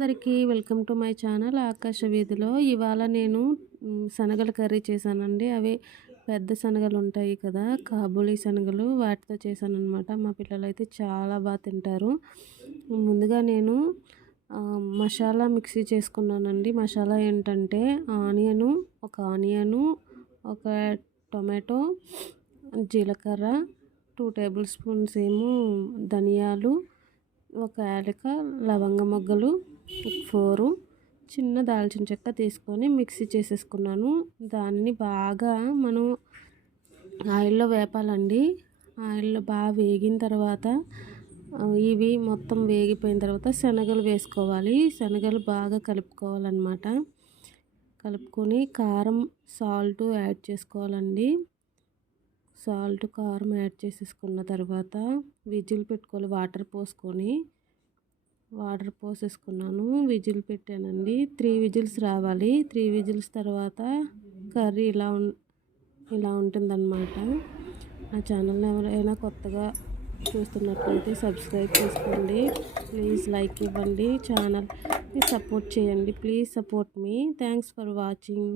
అందరికీ welcome to my channel ఆకాశ వీధిలో. ఇవాళ నేను శనగలు కర్రీ చేశానండి. అవి పెద్ద శనగలు ఉంటాయి కదా కాబూలీ శనగలు వాటితో చేశానమాట మా పిల్లలు అయితే చాలా బాగా తింటారు. ముందుగా నేను మసాలా మిక్సీ చేసుకున్నానండి. మసాలా ఏంటంటే ఆనియను ఒక ఆనియను ఒక టొమాటో జీలకర్ర టూ టేబుల్ స్పూన్స్ ఏమో ధనియాలు ఒక యాలక లవంగ మొగ్గలు ఫోరు చిన్న దాల్చిన చెక్క తీసుకొని మిక్సీ చేసేసుకున్నాను. దాన్ని బాగా మనం ఆయిల్లో వేపాలండి. ఆయిల్లో బాగా వేగిన తర్వాత ఇవి మొత్తం వేగిపోయిన తర్వాత శనగలు వేసుకోవాలి. శనగలు బాగా కలుపుకోవాలన్నమాట. కలుపుకొని కారం సాల్ట్ యాడ్ చేసుకోవాలండి. సాల్ట్ కారం యాడ్ చేసేసుకున్న తర్వాత విజిల్ పెట్టుకోవాలి. వాటర్ పోసుకొని వాటర్ పోసేసుకున్నాను. విజిల్ పెట్టానండి. త్రీ విజిల్స్ రావాలి. త్రీ విజిల్స్ తర్వాత కర్రీ ఇలా ఉం ఇలా ఉంటుందన్నమాట. నా ఛానల్ని ఎవరైనా కొత్తగా చూస్తున్నట్లయితే సబ్స్క్రైబ్ చేసుకోండి. ప్లీజ్ లైక్ ఇవ్వండి. ఛానల్ని సపోర్ట్ చేయండి. Please support me. Thanks for watching.